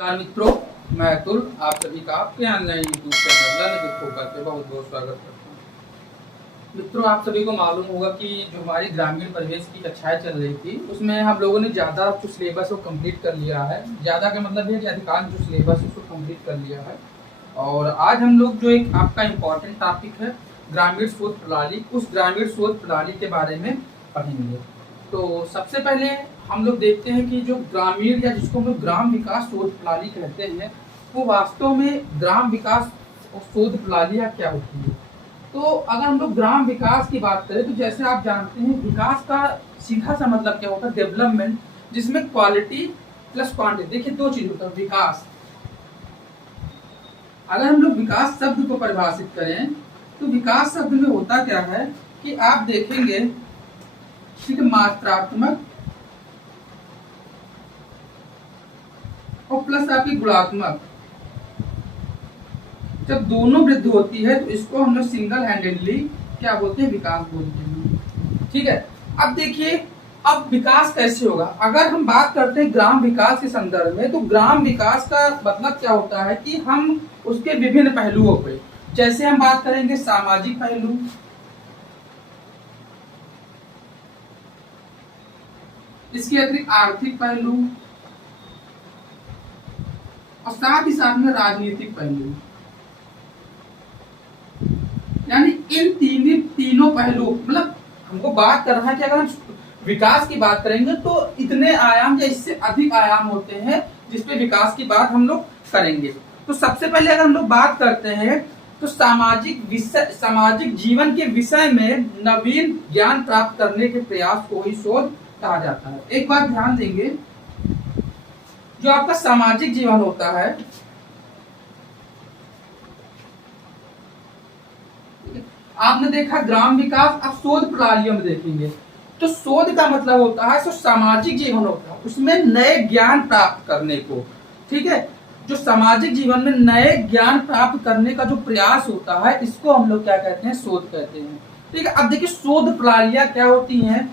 नमस्कार मित्रों, मैं अतुल आप सभी का आपके online YouTube channel learn with focus पे बहुत बहुत स्वागत करता हूँ। मित्रों, आप सभी को मालूम होगा कि जो हमारी ग्रामीण परिवेश की कक्षाएं चल रही थी उसमें हम लोगों ने ज़्यादा जो सिलेबस वो कंप्लीट कर लिया है। ज़्यादा का मतलब है कि अधिकांश जो सिलेबस उसको कंप्लीट कर लिया है। और आज हम लोग जो एक आपका इम्पोर्टेंट टॉपिक है ग्रामीण शोध प्रणाली, उस ग्रामीण शोध प्रणाली के बारे में पढ़ेंगे। तो सबसे पहले हम लोग देखते हैं कि जो ग्रामीण या जिसको हम लोग ग्राम विकास शोध प्रणाली कहते हैं वो वास्तव में ग्राम विकास शोध प्रणाली क्या होती है। तो अगर हम लोग ग्राम विकास की बात करें तो जैसे आप जानते हैं विकास का सीधा सा मतलब क्या होता है, डेवलपमेंट, जिसमें क्वालिटी प्लस क्वांटिटी। देखिए दो चीज होता है विकास। अगर हम लोग विकास शब्द को परिभाषित करें तो विकास शब्द में होता क्या है कि आप देखेंगे ठीक है, मात्रात्मक और प्लस आपकी गुणात्मक, जब दोनों वृद्धि होती है तो इसको हम लोग सिंगल हैंडेडली क्या बोलते हैं, विकास बोलते हैं। ठीक है, अब देखिए अब विकास कैसे होगा। अगर हम बात करते हैं ग्राम विकास के संदर्भ में तो ग्राम विकास का मतलब क्या होता है कि हम उसके विभिन्न पहलुओं पे, जैसे हम बात करेंगे सामाजिक पहलू, इसके अतिरिक्त आर्थिक पहलू और साथ ही साथ में राजनीतिक पहलू, यानी इन तीनों पहलू, मतलब हमको बात कर रहा है कि अगर हम विकास की बात करेंगे तो इतने आयाम या इससे अधिक आयाम होते हैं जिसपे विकास की बात हम लोग करेंगे। तो सबसे पहले अगर हम लोग बात करते हैं तो सामाजिक जीवन के विषय में नवीन ज्ञान प्राप्त करने के प्रयास को ही शोध कहा जाता है। एक बात ध्यान देंगे, जो आपका सामाजिक जीवन होता है, आपने देखा ग्राम विकास, आप शोध प्रणालियों में देखेंगे तो शोध का मतलब होता है जो सामाजिक जीवन होता है उसमें नए ज्ञान प्राप्त करने को। ठीक है, जो सामाजिक जीवन में नए ज्ञान प्राप्त करने का जो प्रयास होता है इसको हम लोग क्या कहते हैं, शोध कहते हैं। ठीक है, अब देखिए शोध प्रणालियां क्या होती हैं,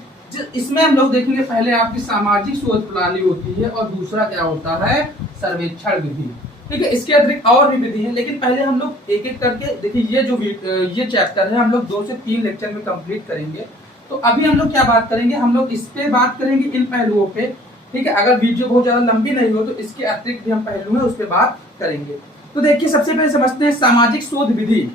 इसमें हम लोग देखेंगे पहले आपकी सामाजिक शोध प्रणाली होती है और दूसरा क्या होता है, सर्वेक्षण विधि। ठीक है, इसके अतिरिक्त और भी विधि है, लेकिन पहले हम लोग एक एक करके देखिए ये चैप्टर है हम लोग 2 से 3 लेक्चर में कंप्लीट करेंगे। तो अभी हम लोग क्या बात करेंगे, हम लोग इस पे बात करेंगे इन पहलुओं पे। ठीक है, अगर वीडियो बहुत ज्यादा लंबी नहीं हो तो इसके अतिरिक्त भी हम पहलू है उस पर बात करेंगे। तो देखिए सबसे पहले समझते हैं सामाजिक शोध विधि।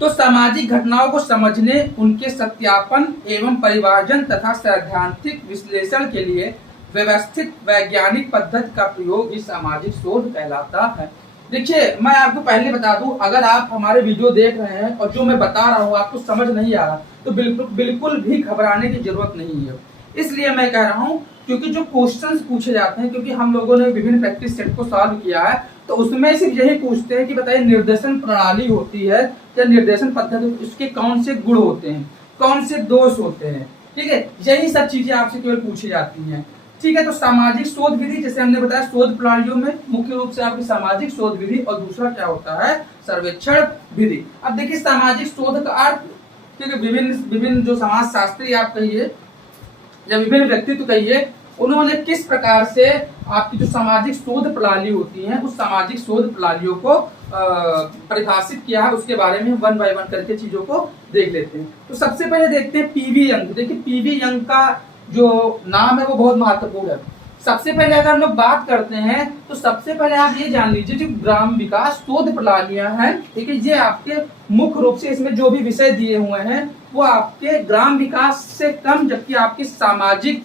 तो सामाजिक घटनाओं को समझने, उनके सत्यापन एवं परिभाषण तथा सैद्धांतिक विश्लेषण के लिए व्यवस्थित वैज्ञानिक पद्धति का प्रयोग ही सामाजिक शोध कहलाता है। देखिए मैं आपको पहले बता दूं, अगर आप हमारे वीडियो देख रहे हैं और जो मैं बता रहा हूं आपको समझ नहीं आ रहा तो बिल्कुल भी घबराने की जरूरत नहीं है। इसलिए मैं कह रहा हूं क्योंकि जो क्वेश्चंस पूछे जाते हैं, क्योंकि हम लोगों ने विभिन्न प्रैक्टिस सेट को सॉल्व किया है तो उसमें सिर्फ यही पूछते हैं कि बताइए निर्देशन प्रणाली होती है या निर्देशन पद्धति, उसके कौन से गुण होते हैं, कौन से दोष होते हैं। ठीक है, यही सब चीजें आपसे केवल पूछी जाती हैं। ठीक है, तो सामाजिक शोध विधि जैसे हमने बताया शोध प्रणालियों में मुख्य रूप से आपकी सामाजिक शोध विधि और दूसरा क्या होता है, सर्वेक्षण विधि। अब देखिए सामाजिक शोध का अर्थ, ठीक है, विभिन्न जो समाज शास्त्री आप कहिए या विभिन्न व्यक्तित्व कहिए, उन्होंने किस प्रकार से आपकी जो सामाजिक शोध प्रणाली होती है उस सामाजिक शोध प्रणालियों को परिभाषित किया है, उसके बारे में वन बाय वन करके चीजों को देख लेते हैं। तो सबसे पहले देखते हैं पीवी यंग। देखिए पीवी यंग का जो नाम है वो बहुत महत्वपूर्ण है। सबसे पहले अगर हम लोग बात करते हैं तो सबसे पहले आप ये जान लीजिए जो ग्राम विकास शोध प्रणालियां हैं, ठीक है, ये आपके मुख्य रूप से इसमें जो भी विषय दिए हुए हैं वो आपके ग्राम विकास से कम, जबकि आपकी सामाजिक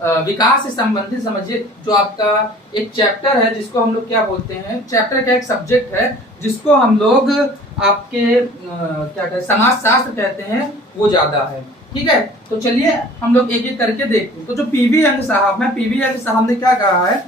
विकास से संबंधित समझिए जो आपका एक चैप्टर है जिसको हम लोग क्या बोलते हैं, चैप्टर का एक सब्जेक्ट है जिसको हम लोग आपके क्या कहते हैं, समाजशास्त्र कहते हैं, वो ज्यादा है। ठीक है, तो चलिए हम लोग एक एक करके देखते हैं। तो जो पीवी यंग साहब है, पीवी यंग साहब ने क्या कहा है,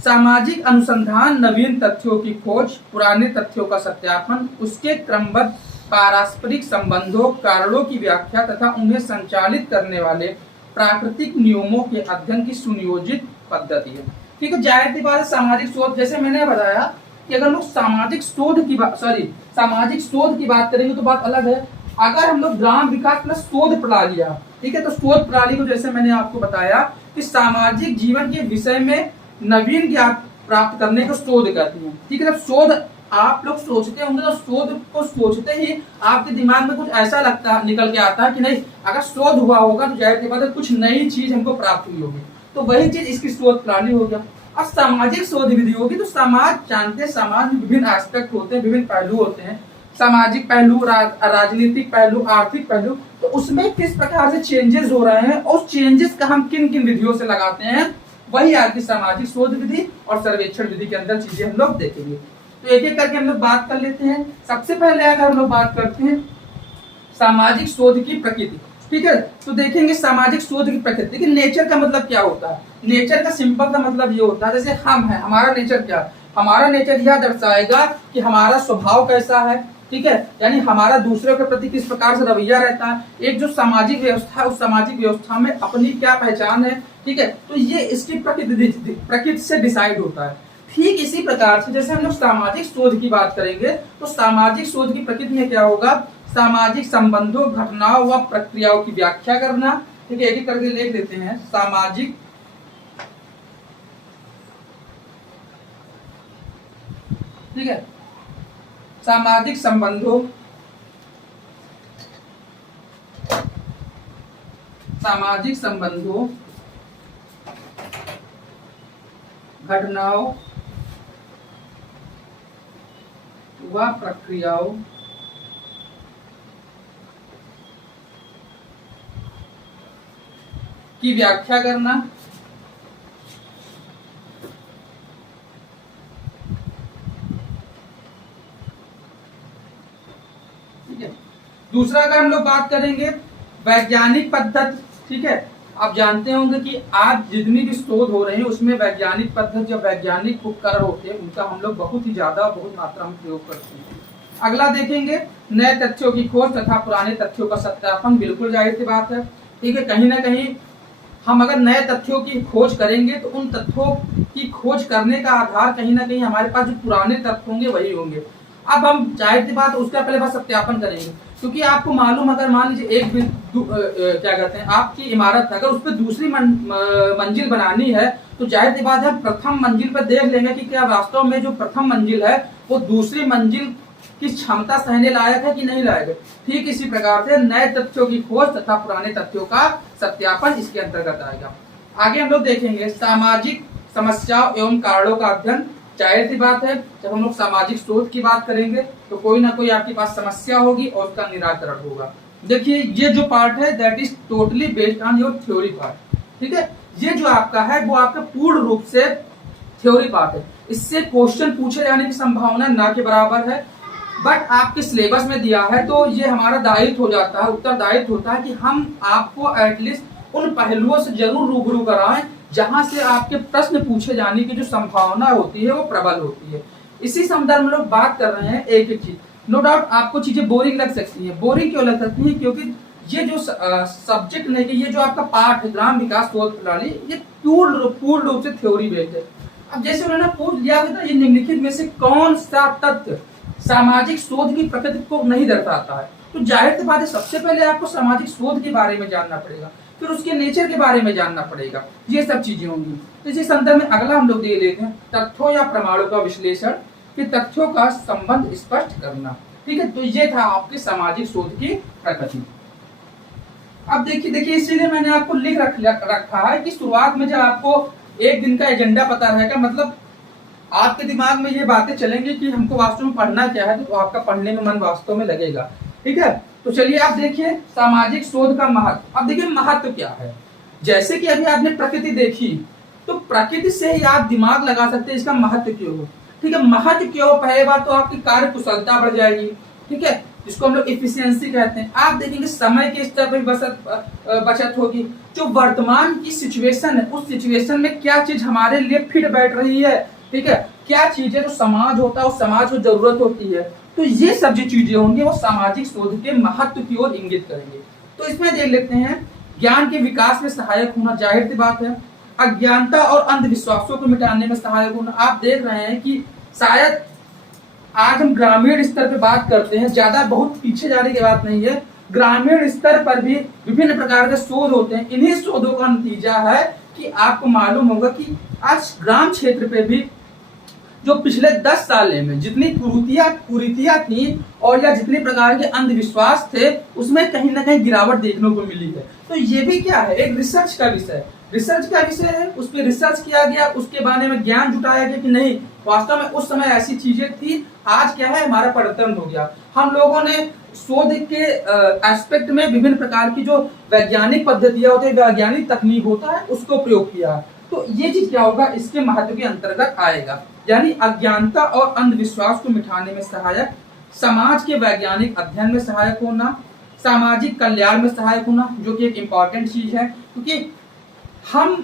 सामाजिक अनुसंधान, नवीन तथ्यों की खोज, पुराने तथ्यों का सत्यापन, उसके क्रमबद्ध पारस्परिक संबंधों, कारणों की व्याख्या तथा उन्हें संचालित करने वाले प्राकृतिक नियमों के अध्ययन की सुनियोजित पद्धति है। ठीक है, जाहिर सी बात है सामाजिक शोध, जैसे मैंने बताया कि अगर लोग सामाजिक शोध की बात करेंगे तो बात अलग है। अगर हम लोग ग्राम विकास प्लस शोध प्रणालियां, ठीक है, तो शोध प्रणाली को जैसे मैंने आपको बताया कि सामाजिक जीवन के विषय में नवीन ज्ञान प्राप्त करने को शोध कहते हैं। ठीक है, जब शोध आप लोग सोचते होंगे तो शोध को सोचते ही आपके दिमाग में कुछ ऐसा लगता निकल के आता है कि नहीं, अगर शोध हुआ होगा तो जाहिर सी बात है कुछ नई चीज हमको प्राप्त हुई होगी, तो वही चीज इसकी शोध प्रणाली हो गया। अब सामाजिक शोध विधि होगी तो समाज जानते हैं, समाज में विभिन्न एस्पेक्ट होते हैं, विभिन्न पहलू होते हैं, सामाजिक पहलू, राजनीतिक पहलू, आर्थिक पहलू, तो उसमें किस प्रकार से चेंजेस हो रहे हैं और चेंजेस का हम किन किन विधियों से लगाते हैं, वही आज की सामाजिक शोध विधि और सर्वेक्षण विधि के अंदर चीजें हम लोग देखेंगे। तो एक एक करके हम लोग बात कर लेते हैं। सबसे पहले अगर हम लोग बात करते हैं सामाजिक शोध की प्रकृति, ठीक है, तो देखेंगे सामाजिक शोध की प्रकृति कि नेचर का मतलब क्या होता है। नेचर का सिंपल का मतलब ये होता है जैसे हम है, हमारा नेचर क्या है, हमारा नेचर यह दर्शाएगा कि हमारा स्वभाव कैसा है, ठीक है, यानी हमारा दूसरों के प्रति किस प्रकार से रवैया रहता है, एक जो सामाजिक व्यवस्था है उस सामाजिक व्यवस्था में अपनी क्या पहचान है, ठीक है, तो ये इसकी प्रकृति से डिसाइड होता है। ठीक इसी प्रकार से जैसे हम लोग सामाजिक शोध की बात करेंगे तो सामाजिक शोध की प्रकृति में क्या होगा, सामाजिक संबंधों, घटनाओं व प्रक्रियाओं की व्याख्या करना, ठीक है, एक एक करके लिख लेते हैं। सामाजिक ठीक है, सामाजिक संबंधों, सामाजिक संबंधों, घटनाओं व प्रक्रियाओं की व्याख्या करना, ठीक है। दूसरा अगर हम लोग बात करेंगे वैज्ञानिक पद्धति, ठीक है, आप जानते होंगे कि आज जितनी भी शोध हो रहे हैं उसमें वैज्ञानिक पद्धति या वैज्ञानिक उपकरण होते हैं उनका हम लोग बहुत ही ज्यादा बहुत मात्रा में प्रयोग करते हैं। अगला देखेंगे नए तथ्यों की खोज तथा पुराने तथ्यों का सत्यापन, बिल्कुल जाहिर सी बात है, ठीक है, कहीं ना कहीं हम अगर नए तथ्यों की खोज करेंगे तो उन तथ्यों की खोज करने का आधार कहीं ना कहीं हमारे पास जो पुराने तथ्य होंगे वही होंगे। अब हम जाहिर सी बात उसका पहले बस सत्यापन करेंगे, क्योंकि आपको मालूम, अगर मान लीजिए एक क्या कहते हैं आपकी इमारत है, अगर उस पर दूसरी मंजिल बनानी है तो जाहिर सी बात है प्रथम मंजिल पर देख लेंगे कि क्या वास्तव में जो प्रथम मंजिल है वो दूसरी मंजिल की क्षमता सहने लायक है कि नहीं लायक है। ठीक इसी प्रकार से नए तथ्यों की खोज तथा पुराने तथ्यों का सत्यापन इसके अंतर्गत आएगा। आगे हम लोग देखेंगे सामाजिक समस्याओं एवं कारणों का अध्ययन। जाहिर सी बात है जब हम लोग सामाजिक शोध की बात करेंगे तो कोई ना कोई आपके पास समस्या होगी और उसका निराकरण होगा। देखिए ये जो पार्ट है that is totally based on your theory part, ठीक है, ये जो आपका है वो आपका पूर्ण रूप से थ्योरी पार्ट है, इससे क्वेश्चन पूछे जाने की संभावना ना के बराबर है, बट आपके सिलेबस में दिया है तो ये हमारा दायित्व हो जाता है, उत्तरदायित्व होता है कि हम आपको एटलीस्ट उन पहलुओं से जरूर रूबरू कराएं जहां से आपके प्रश्न पूछे जाने की जो संभावना होती है वो प्रबल होती है। इसी संदर्भ में लोग बात कर रहे हैं एक एक चीज। नो डाउट आपको चीजें बोरिंग लग सकती है, बोरिंग क्यों लग सकती है, क्योंकि ये जो सब्जेक्ट नहीं, ये जो आपका पाठ है ग्राम विकास शोध प्रणाली, ये पूर्ण रूप से थ्योरी बेस्ड है। अब जैसे उन्होंने पूछ लिया था ये निम्नलिखित में से कौन सा तथ्य सामाजिक शोध की प्रकृति को नहीं दर्शाता है, तो जाहिर सी बात है सबसे पहले आपको सामाजिक शोध के बारे में जानना पड़ेगा, फिर उसके नेचर के बारे में जानना पड़ेगा, ये सब चीजें होंगी। तो इसी संदर्भ में अगला हम लोग दे लेते हैं तथ्यों या प्रमाणों का विश्लेषण, कि तथ्यों का संबंध स्पष्ट करना, ठीक है, तो ये था आपके सामाजिक शोध की प्रकृति। अब देखिए इसीलिए मैंने आपको लिख रखा है कि शुरुआत में जब आपको एक दिन का एजेंडा पता रहेगा, मतलब आपके दिमाग में ये बातें चलेंगी कि हमको वास्तव में पढ़ना क्या है, तो आपका पढ़ने में मन वास्तव में लगेगा, ठीक है। तो चलिए आप देखिए सामाजिक शोध का महत्व। अब देखिए महत्व क्या है, जैसे कि अभी आपने प्रकृति देखी तो प्रकृति से ही आप दिमाग लगा सकते हैं इसका महत्व क्यों हो, ठीक है। महत्व क्यों, पहले बात तो आपकी कार्य कुशलता बढ़ जाएगी, ठीक है, जिसको हम लोग एफिशिएंसी कहते हैं। आप देखेंगे समय के स्तर पर बचत होगी, जो वर्तमान की सिचुएशन है उस सिचुएशन में क्या चीज हमारे लिए फिट बैठ रही है, ठीक है, क्या चीजें जो समाज होता है उस समाज को जरूरत होती है, तो ये सब जो चीजें होंगी वो सामाजिक शोध के महत्व की ओर इंगित करेंगे। तो इसमें देख लेते हैं ज्ञान के विकास में सहायक होना, जाहिर सी बात है अज्ञानता और अंधविश्वासों को मिटाने में सहायक होना। आप देख रहे हैं कि शायद आज हम ग्रामीण स्तर पे बात करते हैं, ज्यादा बहुत पीछे जाने की बात नहीं है, ग्रामीण स्तर पर भी विभिन्न प्रकार के शोध होते हैं। इन्हीं शोधों का नतीजा है कि आपको मालूम होगा कि आज ग्राम क्षेत्र पे भी जो पिछले 10 साल में जितनी कुरीतियां थी और या जितने प्रकार के अंधविश्वास थे, उसमें कहीं ना कहीं गिरावट देखने को मिली है। तो ये भी क्या है, एक रिसर्च का विषय है। उस पर रिसर्च किया गया, उसके बारे में ज्ञान जुटाया गया कि नहीं वास्तव में उस समय ऐसी चीजें थी, आज क्या है हमारा परिवर्तन हो गया। हम लोगों ने शोध के एस्पेक्ट में विभिन्न प्रकार की जो वैज्ञानिक पद्धतियां होती है, वैज्ञानिक तकनीक होता है, उसको प्रयोग किया। तो ये चीज क्या होगा, इसके महत्व के अंतर्गत आएगा, यानी अज्ञानता और अंधविश्वास को मिटाने में सहायक, समाज के वैज्ञानिक अध्ययन में सहायक होना, सामाजिक कल्याण में सहायक होना, जो कि एक इंपॉर्टेंट चीज है। क्योंकि हम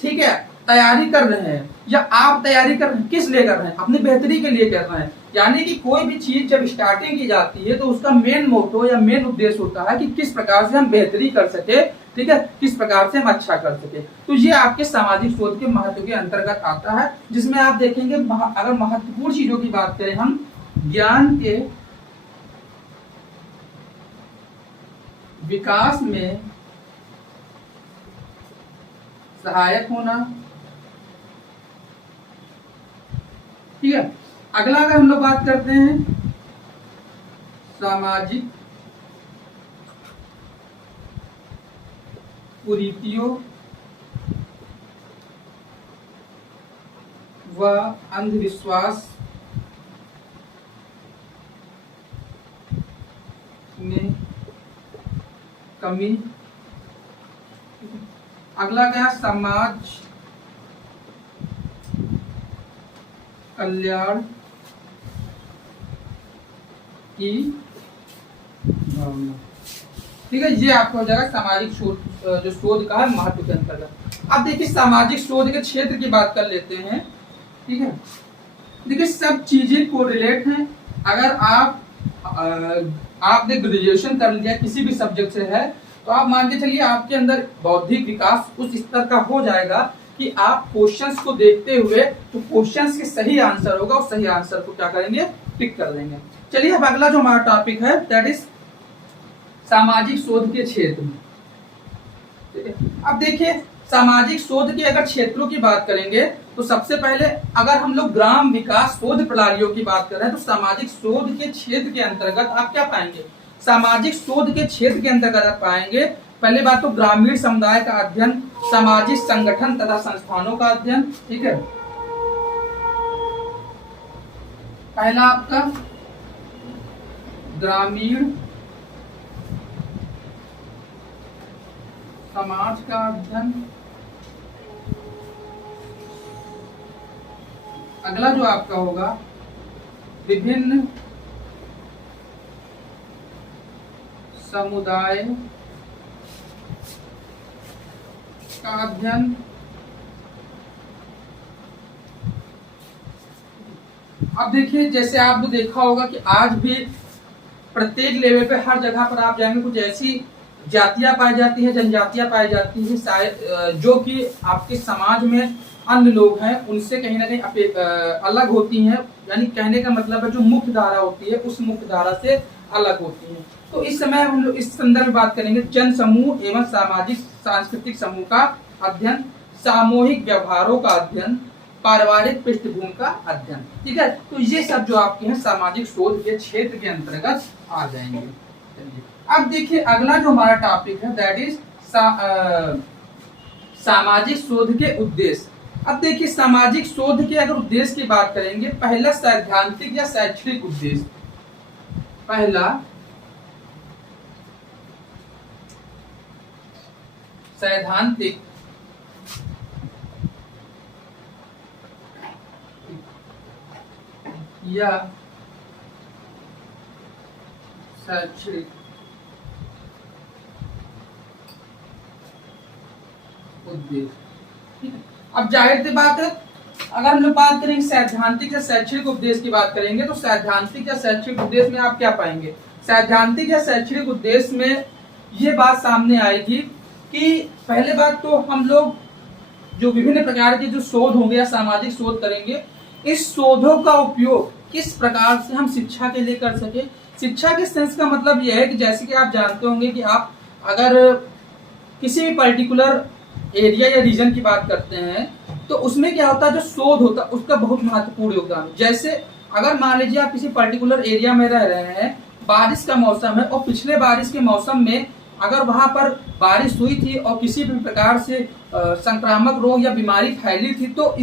ठीक है तैयारी कर रहे हैं या आप तैयारी कर रहे हैं, किस लिए कर रहे हैं, अपनी बेहतरी के लिए कर रहे हैं। यानी कि कोई भी चीज जब स्टार्टिंग की जाती है तो उसका मेन मोटो या मेन उद्देश्य होता है कि किस प्रकार से हम बेहतरी कर सके, ठीक है, किस प्रकार से हम अच्छा कर सके। तो ये आपके सामाजिक शोध के महत्व के अंतर्गत आता है, जिसमें आप देखेंगे अगर महत्वपूर्ण चीजों की बात करें हम, ज्ञान के विकास में सहायक होना, ठीक है। अगला अगर हम लोग बात करते हैं सामाजिक कुरीतियों व अंधविश्वास में कमी। अगला क्या है, समाज कल्याण की भावना, ठीक है। ये आपको हो जाएगा सामाजिक शोध, जो शोध का है महत्व के अंतर्गत। अब देखिए सामाजिक शोध के क्षेत्र की बात कर लेते हैं, ठीक है। देखिए सब चीजें को रिलेट हैं। अगर आपने ग्रेजुएशन कर लिया किसी भी सब्जेक्ट से है, तो आप मान के चलिए आपके अंदर बौद्धिक विकास उस स्तर का हो जाएगा कि आप क्वेश्चंस को देखते हुए तो क्वेश्चंस के सही आंसर होगा और सही आंसर को क्या करेंगे, टिक कर देंगे। चलिए अब अगला जो हमारा टॉपिक है दैट इज सामाजिक शोध के क्षेत्र में, ठीक है। अब देखिए सामाजिक शोध के अगर क्षेत्रों की बात करेंगे तो सबसे पहले अगर हम लोग ग्राम विकास शोध प्रणालियों की बात कर रहे हैं तो सामाजिक शोध के क्षेत्र के अंतर्गत आप क्या पाएंगे, सामाजिक शोध के क्षेत्र के अंतर्गत आप पाएंगे पहले बात तो ग्रामीण समुदाय का अध्ययन, सामाजिक संगठन तथा संस्थानों का अध्ययन, ठीक है। पहला आपका ग्रामीण समाज का अध्ययन। अगला जो आपका होगा विभिन्न समुदाय का अध्ययन। अब देखिए जैसे आपने देखा होगा कि आज भी प्रत्येक लेवल पे हर जगह पर आप जाएंगे कुछ ऐसी जातियां पाई जाती है, जनजातियां पाई जाती है शायद जो कि आपके समाज में अन्य लोग हैं उनसे कहीं ना कहीं अलग होती हैं। यानी कहने का मतलब है जो मुख्य धारा होती है उस मुख्य धारा से अलग होती है। तो इस समय हम लोग इस संदर्भ में बात करेंगे जन समूह एवं सामाजिक सांस्कृतिक समूह का अध्ययन, सामूहिक व्यवहारों का अध्ययन, पारिवारिक पृष्ठभूमि का अध्ययन, ठीक है। तो ये सब जो आपके हैं सामाजिक शोध के क्षेत्र के अंतर्गत आ जाएंगे। अब देखिए अगला जो हमारा टॉपिक है दैट इज सामाजिक शोध के उद्देश्य। अब देखिए सामाजिक शोध के अगर उद्देश्य की बात करेंगे, पहला सैद्धांतिक या शैक्षणिक उद्देश्य। पहला सैद्धांतिक या शैक्षणिक उद्देश्य, ठीक है। अब जाहिर सी बात है अगर हम लोग बात करेंगे सैद्धांतिक या शैक्षणिक उद्देश्य की बात करेंगे तो सैद्धांतिक या शैक्षणिक उद्देश्य में आप क्या पाएंगे, सैद्धांतिक या शैक्षणिक उद्देश्य में ये बात सामने आएगी कि पहले बात तो हम लोग जो विभिन्न प्रकार के जो शोध होंगे या सामाजिक शोध करेंगे, इस शोधों का उपयोग किस प्रकार से हम शिक्षा के लिए कर सके। शिक्षा के सेंस का मतलब यह है कि जैसे कि आप जानते होंगे कि आप अगर किसी भी पर्टिकुलर एरिया या रीजन की बात करते हैं तो उसमें क्या होता है, जो शोध होता है उसका बहुत महत्वपूर्ण योगदान है। जैसे अगर मान लीजिए आप किसी पर्टिकुलर एरिया में रह रहे हैं, बारिश का मौसम है और पिछले बारिश के मौसम में अगर वहां पर बारिश हुई थी और किसी भी प्रकार से संक्रामक रोग या बीमारी फैली थी, तो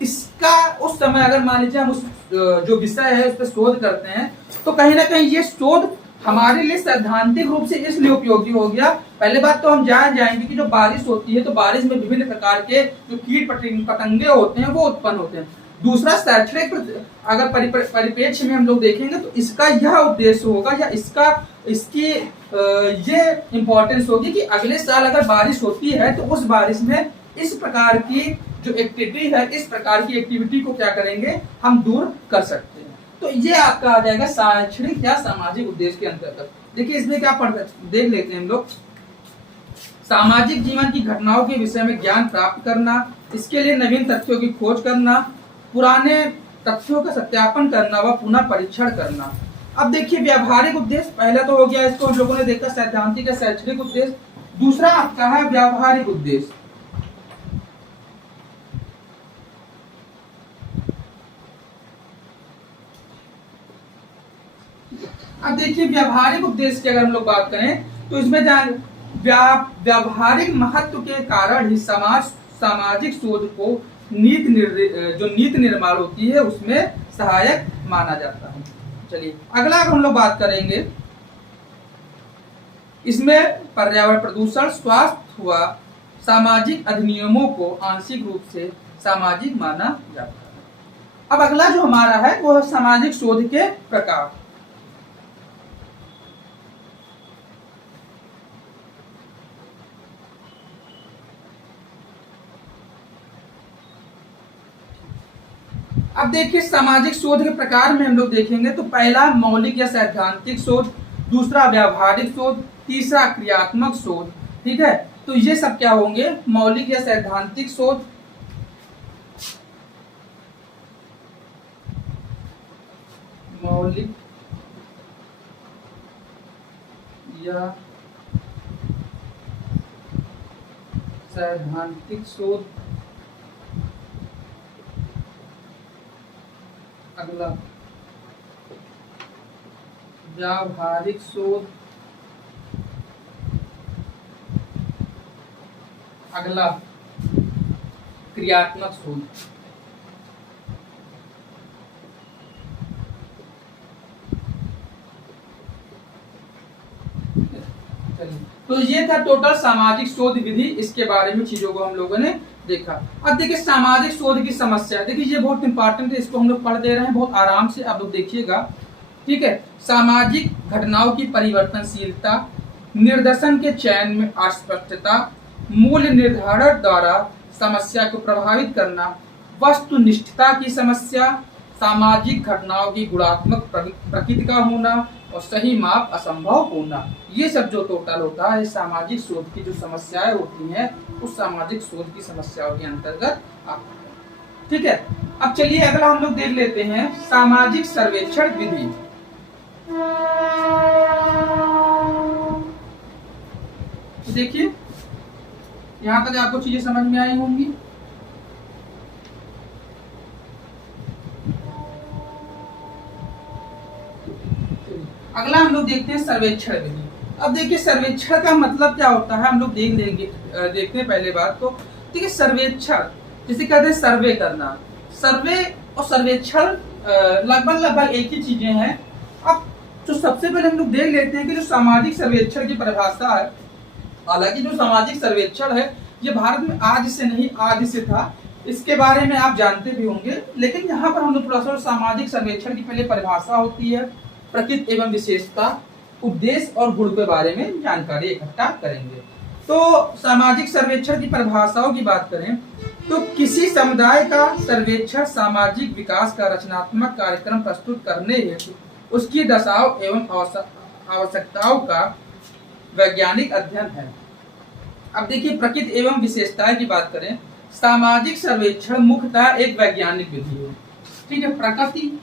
इसका उस समय अगर मान लीजिए हम उस जो विषय है उस पर शोध करते हैं, तो कहीं ना कहीं ये शोध हमारे लिए सैद्धांतिक रूप से इसलिए उपयोगी हो गया। पहले बात तो हम जान जाएंगे कि जो बारिश होती है तो बारिश में विभिन्न प्रकार के जो कीट पतंगे होते हैं वो उत्पन्न होते हैं। दूसरा, शैक्षणिक अगर परिप्रेक्ष्य में हम लोग देखेंगे तो इसका यह उद्देश्य होगा या इसकी ये इंपॉर्टेंस होगी कि अगले साल अगर बारिश होती है तो उस बारिश में इस प्रकार की जो एक्टिविटी है, इस प्रकार की एक्टिविटी को क्या करेंगे, हम दूर कर सकते हैं। तो ये आपका आ जाएगा शैक्षणिक या सामाजिक उद्देश्य के अंतर्गत। देखिए इसमें क्या देख लेते हैं हम लोग। सामाजिक जीवन की घटनाओं के विषय में ज्ञान प्राप्त करना, इसके लिए नवीन तथ्यों की खोज करना, पुराने तथ्यों का सत्यापन करना व पुनः परीक्षण करना। अब देखिए व्यावहारिक उद्देश्य, पहला तो हो गया, इसको हम लोगों ने देखा सैद्धांतिक या शैक्षणिक उद्देश्य। दूसरा आपका है व्यावहारिक उद्देश्य। अब देखिए व्यावहारिक उद्देश्य की अगर हम लोग बात करें तो इसमें व्यावहारिक महत्व के कारण ही सामाजिक शोध को नीति निर्माण होती है उसमें सहायक माना जाता है। चलिए अगला हम लोग बात करेंगे, इसमें पर्यावरण प्रदूषण, स्वास्थ्य व सामाजिक अधिनियमों को आंशिक रूप से सामाजिक माना जाता है। अब अगला जो हमारा है वो है सामाजिक शोध के प्रकार। अब देखिए सामाजिक शोध के प्रकार में हम लोग देखेंगे तो पहला मौलिक या सैद्धांतिक शोध, दूसरा व्यावहारिक शोध, तीसरा क्रियात्मक शोध। ठीक है, तो ये सब क्या होंगे, मौलिक या सैद्धांतिक शोध, मौलिक या सैद्धांतिक शोध। अगला व्यावहारिक शोध, अगला क्रियात्मक शोध। तो ये था टोटल सामाजिक शोध विधि, इसके बारे में चीजों को हम लोगों ने देखा। अब देखिए सामाजिक शोध की समस्या, देखिए ये बहुत इंपॉर्टेंट है, इसको हम लोग पढ़ दे रहे हैं बहुत आराम से, आप लोग देखिएगा। ठीक है, सामाजिक घटनाओं की परिवर्तनशीलता, निर्देशन के चयन में अस्पष्टता, मूल्य निर्धारण द्वारा समस्या को प्रभावित करना, वस्तुनिष्ठता की समस्या, सामाजिक घटनाओं की गुणात्मक प्रकृति का होना और सही माप असंभव होना, ये सब जो टोटल होता है सामाजिक शोध की जो समस्याएं होती हैं उस सामाजिक शोध की समस्याओं के अंतर्गत आता है। ठीक है, अब चलिए अगला हम लोग देख लेते हैं सामाजिक सर्वेक्षण विधि। तो देखिए यहां तक आपको चीजें समझ में आई होंगी। अगला हम लोग देखते हैं सर्वेक्षण विधि। अब देखिए सर्वेक्षण का मतलब क्या होता है हम लोग देख लेंगे, देखते हैं पहले बात तो। ठीक है, सर्वेक्षण जिसे कहते हैं सर्वे करना, सर्वे और सर्वेक्षण लगभग एक ही चीजें हैं। अब जो सबसे पहले हम लोग देख लेते हैं कि जो सामाजिक सर्वेक्षण की परिभाषा है, हालांकि जो सामाजिक सर्वेक्षण है ये भारत में आज से नहीं आदि से था, इसके बारे में आप जानते भी होंगे, लेकिन यहाँ पर हम लोग थोड़ा सा सामाजिक सर्वेक्षण की पहले परिभाषा होती है, प्रकृति एवं विशेषता, उद्देश्य और गुण के बारे में जानकारी इकट्ठा करेंगे। तो सामाजिक सर्वेक्षण की परिभाषाओं की बात करें तो किसी समुदाय का सर्वेक्षण सामाजिक विकास का रचनात्मक कार्यक्रम प्रस्तुत करने हेतु उसकी दशाओं एवं आवश्यकताओं का वैज्ञानिक अध्ययन है। अब देखिए प्रकृति एवं विशेषताएं की बात करें, सामाजिक सर्वेक्षण मुख्यतः एक वैज्ञानिक विधि है। ठीक है, प्रकृति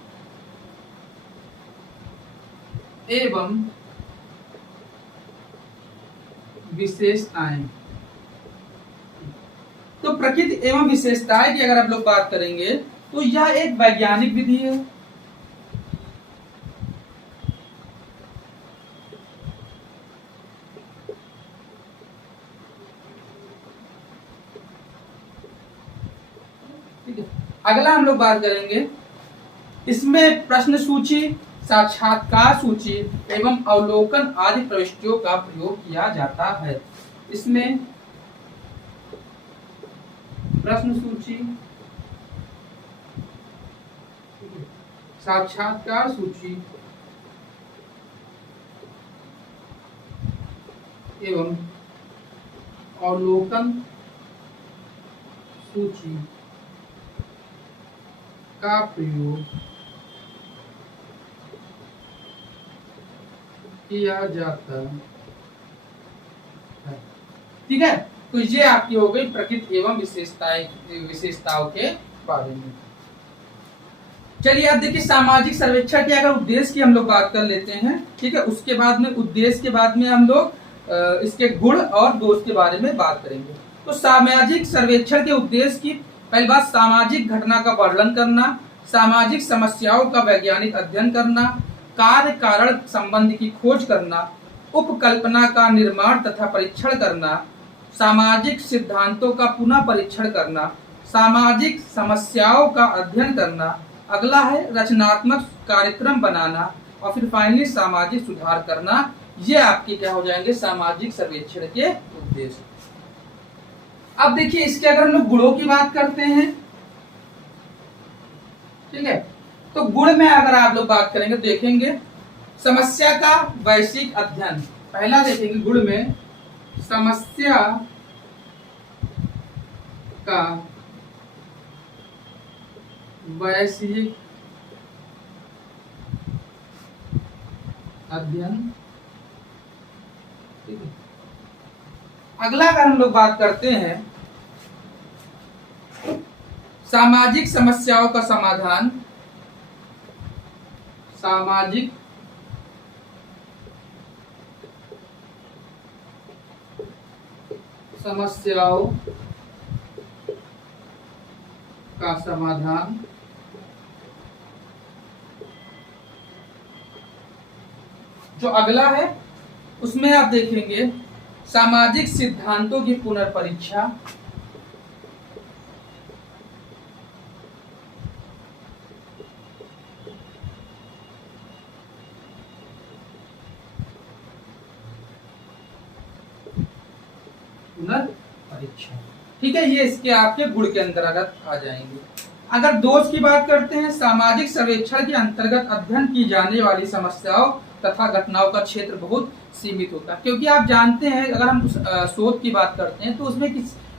एवं विशेषताएं, तो प्रकृति एवं विशेषताएं की अगर आप लोग बात करेंगे तो यह एक वैज्ञानिक विधि है। ठीक है, अगला हम लोग बात करेंगे, इसमें प्रश्न सूची, साक्षात्कार सूची एवं अवलोकन आदि प्रविष्टियों का प्रयोग किया जाता है। इसमें प्रश्न सूची, साक्षात्कार सूची एवं अवलोकन सूची का प्रयोग किया जाता है। ठीक है, तो ये आपकी हो गई प्रकृति एवं विशेषताओं के बारे में। चलिए आप देखिए सामाजिक सर्वेक्षण के अगर उद्देश्य की हम लोग बात कर लेते हैं। ठीक है, उसके बाद में उद्देश्य के बाद में हम लोग इसके गुण और दोष के बारे में बात करेंगे। तो सामाजिक सर्वेक्षण के उद्देश्य की पहली बात, सामाजिक घटना का वर्णन करना, सामाजिक समस्याओं का वैज्ञानिक अध्ययन करना, कार्य कारण संबंध की खोज करना, उपकल्पना का निर्माण तथा परीक्षण करना, सामाजिक सिद्धांतों का पुनः परीक्षण करना, सामाजिक समस्याओं का अध्ययन करना, अगला है रचनात्मक कार्यक्रम बनाना, और फिर फाइनली सामाजिक सुधार करना। ये आपके क्या हो जाएंगे, सामाजिक सर्वेक्षण के उद्देश्य। अब देखिए इसके अगर हम लोग गुणों की बात करते हैं, ठीक है, तो गुण में अगर आप लोग बात करेंगे तो देखेंगे समस्या का वैश्विक अध्ययन। पहला देखेंगे गुण में समस्या का वैश्विक अध्ययन। अगला अगर हम लोग बात करते हैं सामाजिक समस्याओं का समाधान, सामाजिक समस्याओं का समाधान, जो अगला है उसमें आप देखेंगे सामाजिक सिद्धांतों की पुनर्परीक्षा, पुनर्परीक्षा। ठीक है, ये इसके आपके गुण के अंतर्गत आ जाएंगे। अगर दोष की बात करते हैं, सामाजिक सर्वेक्षण के अंतर्गत अध्ययन की जाने वाली समस्याओं तथा घटनाओं का क्षेत्र बहुत सीमित होता है, क्योंकि आप जानते हैं अगर हम शोध की बात करते हैं तो उसमें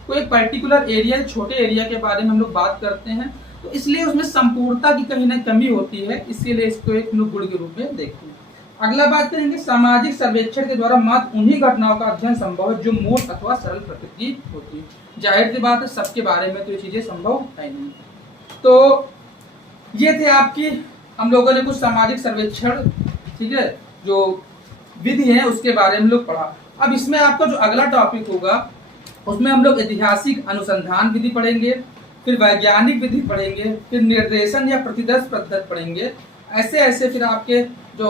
कोई पार्टिकुलर एरिया, छोटे एरिया के बारे में हम लोग बात करते हैं, तो इसलिए उसमें संपूर्णता की कहीं ना कमी होती है, इसीलिए इसको एक गुण के रूप में देखते हैं। अगला बात करेंगे सामाजिक सर्वेक्षण के द्वारा मात्र उन्हीं घटनाओं का अध्ययन संभव है जो मूल अथवा सरल प्रकृति की होती है। जाहिर सी बात है सबके बारे में तो ये चीजें संभव है नहीं। तो ये थे आपकी, हम लोगों ने कुछ सामाजिक सर्वेक्षण, ठीक है, जो विधि है उसके बारे में लोग पढ़ा। अब इसमें आपका जो अगला टॉपिक होगा उसमें हम लोग ऐतिहासिक अनुसंधान विधि पढ़ेंगे, फिर वैज्ञानिक विधि पढ़ेंगे, फिर निर्देशन या प्रतिदर्श पद्धति पढ़ेंगे। ऐसे ऐसे फिर आपके जो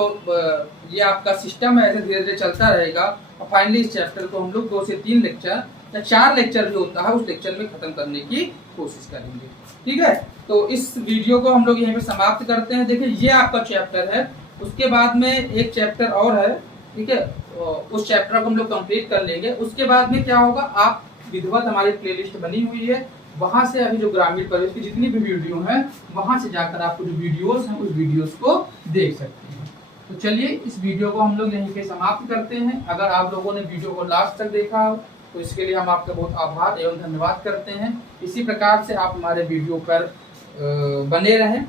ये आपका सिस्टम है ऐसे धीरे धीरे चलता रहेगा, और फाइनली इस चैप्टर को हम लोग 2 से 3 लेक्चर या 4 लेक्चर जो होता है उस लेक्चर में खत्म करने की कोशिश करेंगे। ठीक है, तो इस वीडियो को हम लोग यहीं पे समाप्त करते हैं। देखिए ये आपका चैप्टर है, उसके बाद में एक चैप्टर और है, ठीक है, उस चैप्टर को हम लोग कंप्लीट कर लेंगे। उसके बाद में क्या होगा, आप विधिवत हमारी प्लेलिस्ट बनी हुई है, वहां से अभी जो ग्रामीण प्रवेश की जितनी भी वीडियो हैं वहां से जाकर आपको जो वीडियोस हैं उस वीडियोस को देख सकते हैं। तो चलिए इस वीडियो को हम लोग यहीं पे समाप्त करते हैं। अगर आप लोगों ने वीडियो को लास्ट तक देखा हो तो इसके लिए हम आपका बहुत आभार एवं धन्यवाद करते हैं। इसी प्रकार से आप हमारे वीडियो पर बने रहें,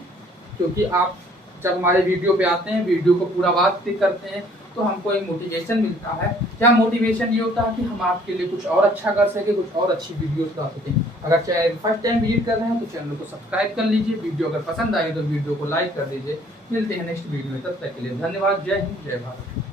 क्योंकि आप जब हमारे वीडियो पे आते हैं, वीडियो को पूरा बात करते हैं, तो हमको एक मोटिवेशन मिलता है। क्या मोटिवेशन ये होता है कि हम आपके लिए कुछ और अच्छा कर सके, कुछ और अच्छी वीडियोस ला सकें। अगर चैनल फर्स्ट टाइम विजिट कर रहे हैं तो चैनल को सब्सक्राइब कर लीजिए, वीडियो अगर पसंद आए तो वीडियो को लाइक कर दीजिए। मिलते हैं नेक्स्ट वीडियो में, तब तक के लिए धन्यवाद। जय हिंद, जय भारत।